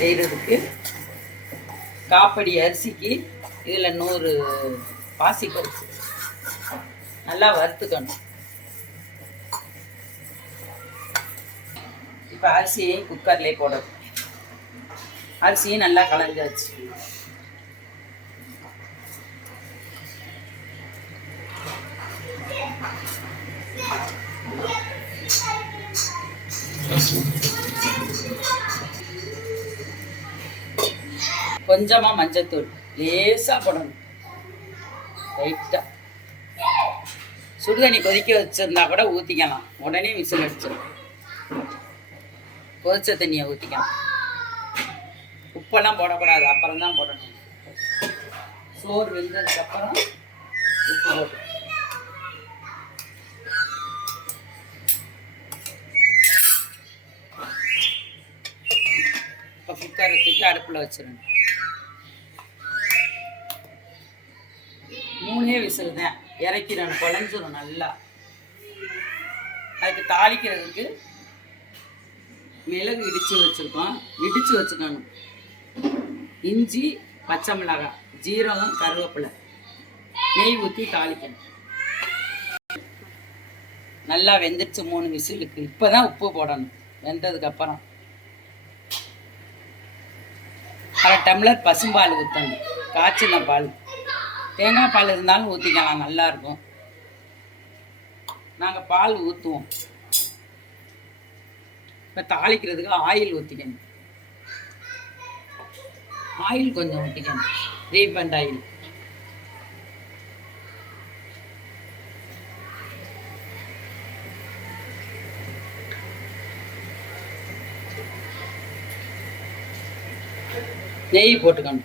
செய்கிறதுக்கு காப்படி அரிசிக்கு இதில் 100 பாசிப்பருப்பு நல்லா வறுத்துக்கணும். இப்போ அரிசியை குக்கர்லேயே போடணும். அரிசியும் நல்லா கலஞ்சாச்சு. கொஞ்சமாக மஞ்சத்தூள் லேசாக போடணும். லைட்டாக சுடுதண்ணி கொதிக்க வச்சுருந்தா கூட ஊற்றிக்கலாம். உடனே விசில் அடிச்சிடும். கொதிச்ச தண்ணியை ஊற்றிக்கலாம். உப்பெல்லாம் போடக்கூடாது, அப்புறம் தான் போடணும். சோறு வெந்ததுக்கப்புறம் உப்பு போட்டு இப்போ குக்கரை தூக்கி அடுப்பில் வச்சிடணும். 3 விசில் தான், இறக்கிடணும். குழஞ்சிடும் நல்லா. அதுக்கு தாளிக்கிறதுக்கு மிளகு இடித்து வச்சுக்கணும். இஞ்சி, பச்சை மிளகாய், ஜீரகம், கருவேப்பிலை, நெய் ஊற்றி தாளிக்கணும். நல்லா வெந்துடுச்சு 3 விசிலுக்கு. இப்போ தான் உப்பு போடணும். வெந்ததுக்கப்புறம் 1/2 டம்ளர் பசும்பால் ஊற்றணும். காய்ச்சின பால். தேங்காய் பால் இருந்தாலும் ஊற்றிக்கலாம், நல்லாயிருக்கும். நாங்கள் பால் ஊற்றுவோம். இப்போ தாளிக்கிறதுக்கு ஆயில் ஊற்றிக்கணும். ஆயில் கொஞ்சம் ஊற்றிக்கணும். Refined oil. நெய் போட்டுக்கணும்.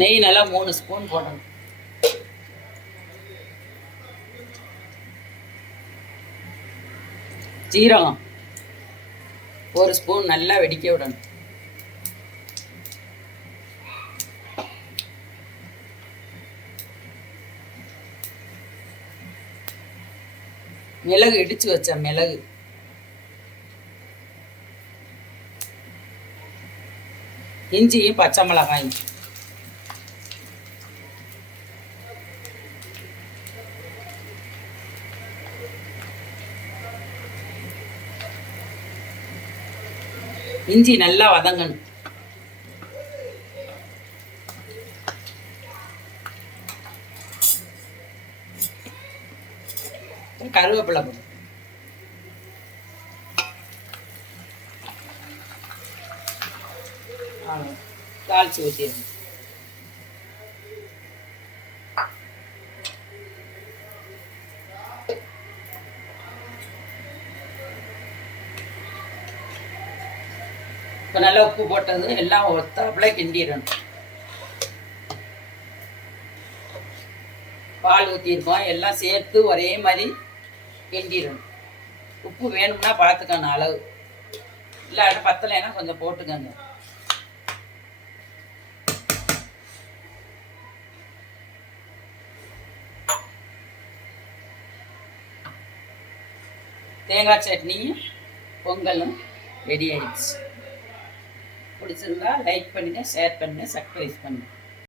நெய் நல்லா 3 ஸ்பூன் போடணும். ஜீரகம் 1 ஸ்பூன் நல்லா வெடிக்க விடணும். மிளகு இடிச்சு வச்ச மிளகு, இஞ்சியும் பச்சை மிளகாயும், இஞ்சி நல்லா வதங்கணும். கருவேப்பிலை போடும். தாளிச்சு ஊற்றிடணும். இப்போ நல்லா உப்பு போட்டது எல்லாம் ஒத்தாப்புல கிண்டிடணும். பால் ஊற்றிருக்கோம், எல்லாம் சேர்த்து ஒரே மாதிரி கிண்டிடணும். உப்பு வேணும்னா பார்த்துக்கணும் அளவு, இல்லாட்ட பத்தலைன்னா கொஞ்சம் போட்டுக்கோங்க. தேங்காய் சட்னியும் பொங்கலும் ரெடி ஆயிடுச்சு. பிடிச்சிருந்தா லைக் பண்ணுங்கள், ஷேர் பண்ணுங்கள், சப்ஸ்கிரைப் பண்ணுங்கள்.